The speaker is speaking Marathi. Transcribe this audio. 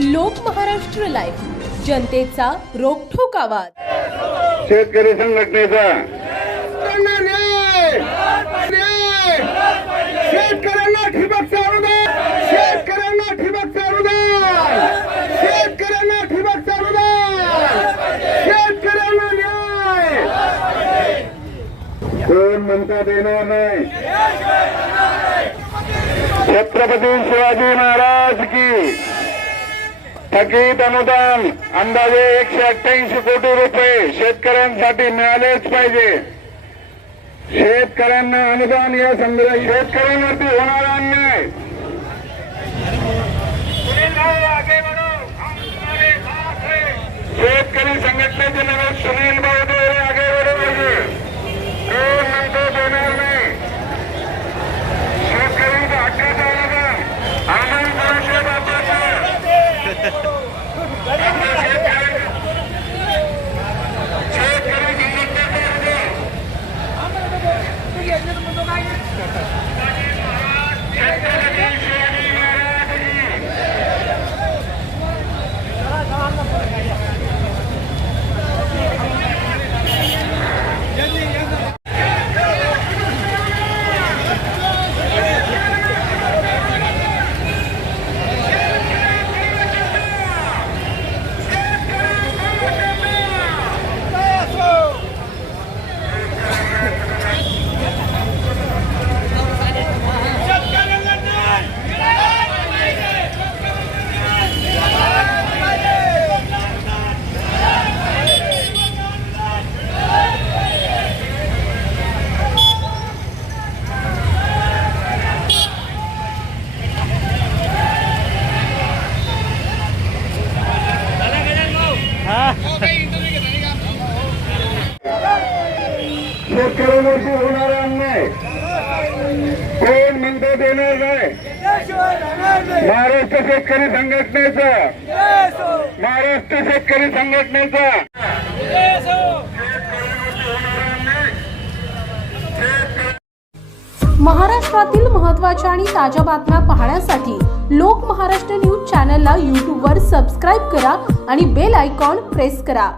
लोक महाराष्ट्र लाईव्ह. जनतेचा रोखोक आवाज. शेतकरी संघटनेचा. शेतकऱ्यांना ठिबक अनुदान शेतकऱ्यांना ठिबक अनुदान शेतकऱ्यांना ठिबक अनुदान शेतकऱ्यांना न्याय! कोण म्हणता देणार नाही? छत्रपती शिवाजी महाराज की! थकीत अनुदान अंदाजे एकशे अठ्ठ्याऐंशी कोटी रुपये शेतकऱ्यांसाठी मिळालेच पाहिजे. शेतकऱ्यांना अनुदान या संदर्भात शेतकऱ्यांवरती होणारा अन्याय. शेतकरी संघटनेचे नगर सुनील भाऊ देवरे आगे बढ़ो पाहिजे कोण म्हणतो देणार नाही शेतकऱ्यांचा हक्काचा अनुदान आंदोलन करूनशे बापाचं शेतकरी संघटनेचे अनुदान छत्रपती शेतकऱ्यांवरती होणारा अन्याय. कोण म्हणतो देणार नाही? महाराष्ट्र शेतकरी संघटनेचा. महाराष्ट्र शेतकरी संघटनेचा. महाराष्ट्रातील महत्त्वाच्या आणि ताज्या बातम्या पाहण्यासाठी लोक महाराष्ट्र न्यूज चॅनलला यूट्यूबवर सबस्क्राईब करा आणि बेल आयकॉन प्रेस करा.